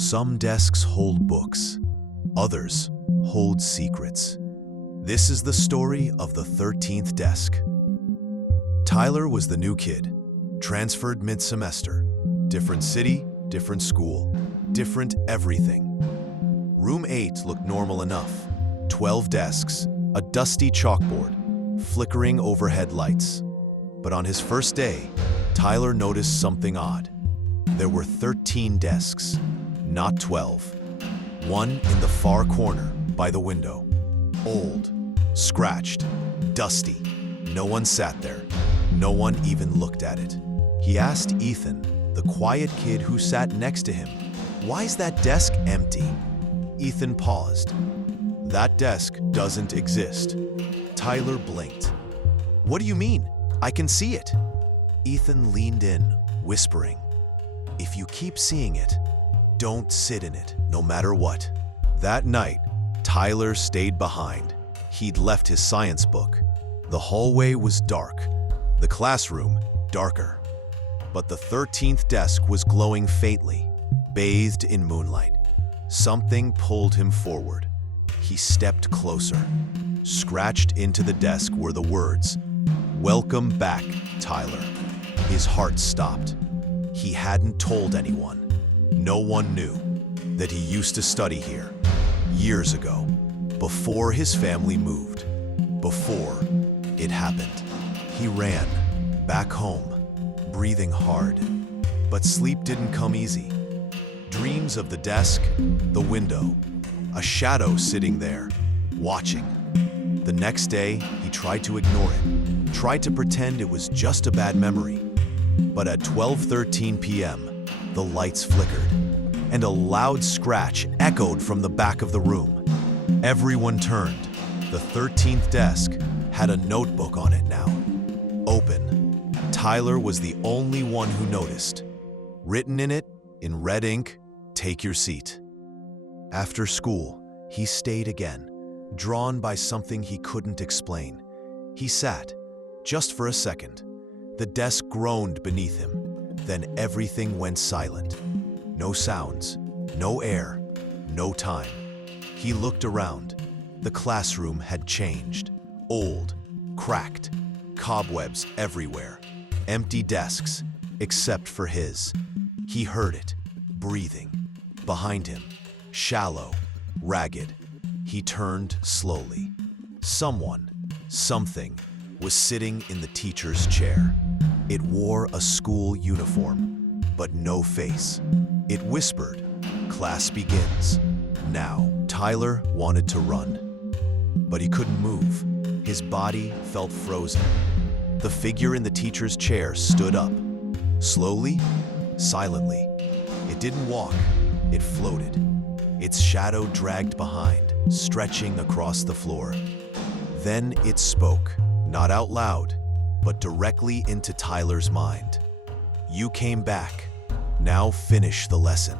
Some desks hold books, others hold secrets. This is the story of the 13th desk. Tyler was the new kid, transferred mid-semester. Different city, different school, different everything. Room 8 looked normal enough. 12 desks, a dusty chalkboard, flickering overhead lights. But on his first day, Tyler noticed something odd. There were 13 desks, not 12. One in the far corner, by the window. Old, scratched, dusty. No one sat there. No one even looked at it. He asked Ethan, the quiet kid who sat next to him, "Why's that desk empty?" Ethan paused. "That desk doesn't exist." Tyler blinked. "What do you mean? I can see it." Ethan leaned in, whispering, "If you keep seeing it, don't sit in it, no matter what." That night, Tyler stayed behind. He'd left his science book. The hallway was dark, the classroom darker. But the 13th desk was glowing faintly, bathed in moonlight. Something pulled him forward. He stepped closer. Scratched into the desk were the words, "Welcome back, Tyler." His heart stopped. He hadn't told anyone. No one knew that he used to study here years ago, before his family moved, before it happened. He ran back home, breathing hard, but sleep didn't come easy. Dreams of the desk, the window, a shadow sitting there, watching. The next day, he tried to ignore it, tried to pretend it was just a bad memory. But at 12:13 p.m., the lights flickered, and a loud scratch echoed from the back of the room. Everyone turned. The 13th desk had a notebook on it now, open. Tyler was the only one who noticed. Written in it, in red ink, "Take your seat." After school, he stayed again, drawn by something he couldn't explain. He sat, just for a second. The desk groaned beneath him. Then everything went silent. No sounds, no air, no time. He looked around. The classroom had changed. Old, cracked, cobwebs everywhere. Empty desks, except for his. He heard it, breathing. Behind him, shallow, ragged. He turned slowly. Someone, something, was sitting in the teacher's chair. It wore a school uniform, but no face. It whispered, "Class begins now." Tyler wanted to run, but he couldn't move. His body felt frozen. The figure in the teacher's chair stood up, slowly, silently. It didn't walk, it floated. Its shadow dragged behind, stretching across the floor. Then it spoke, not out loud, but directly into Tyler's mind. "You came back. Now finish the lesson."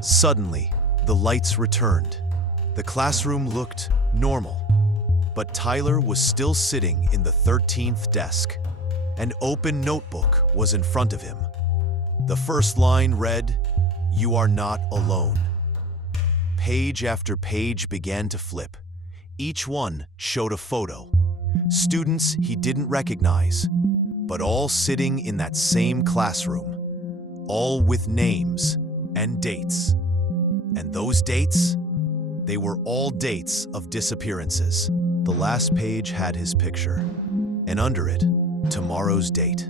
Suddenly, the lights returned. The classroom looked normal, but Tyler was still sitting in the 13th desk. An open notebook was in front of him. The first line read, "You are not alone." Page after page began to flip. Each one showed a photo. Students he didn't recognize, but all sitting in that same classroom, all with names and dates. And those dates? They were all dates of disappearances. The last page had his picture, and under it, tomorrow's date.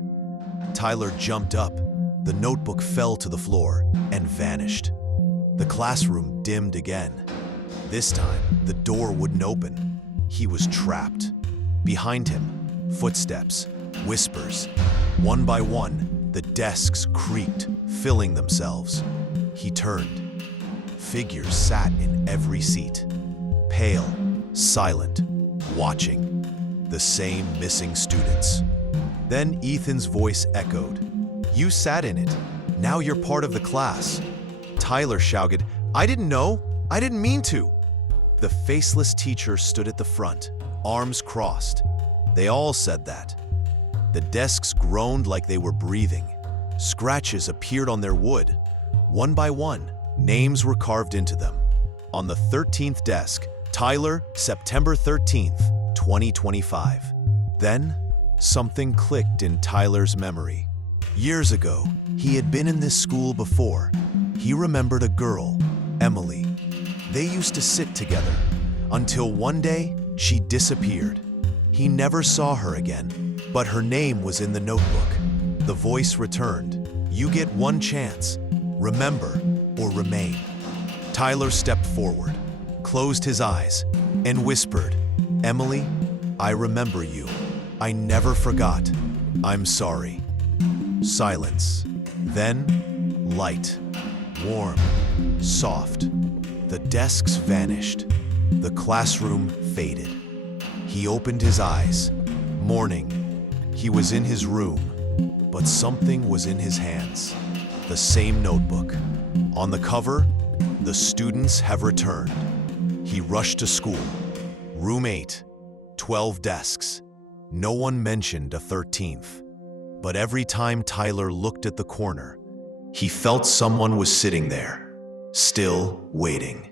Tyler jumped up. The notebook fell to the floor and vanished. The classroom dimmed again. This time, the door wouldn't open. He was trapped. Behind him, footsteps, whispers. One by one, the desks creaked, filling themselves. He turned. Figures sat in every seat, pale, silent, watching. The same missing students. Then Ethan's voice echoed. "You sat in it. Now you're part of the class." Tyler shouted, "I didn't know. I didn't mean to." The faceless teacher stood at the front, arms crossed. They all said that. The desks groaned like they were breathing. Scratches appeared on their wood, one by one, Names were carved into them. On the 13th desk, Tyler, September 13th, 2025. Then, something clicked in Tyler's memory. Years ago, he had been in this school before. He remembered a girl, Emily. They used to sit together, until one day, she disappeared. He never saw her again, but her name was in the notebook. The voice returned. You get one chance. Remember or remain. Tyler stepped forward, closed his eyes, and whispered, Emily, I remember you. I never forgot. I'm sorry. Silence. Then, light. Warm. Soft. The desks vanished. The classroom faded. He opened his eyes. Morning. He was in his room, but something was in his hands. The same notebook. On the cover, the students have returned. He rushed to school. Room 8, 12 desks. No one mentioned a 13th. But every time Tyler looked at the corner, he felt someone was sitting there, still waiting.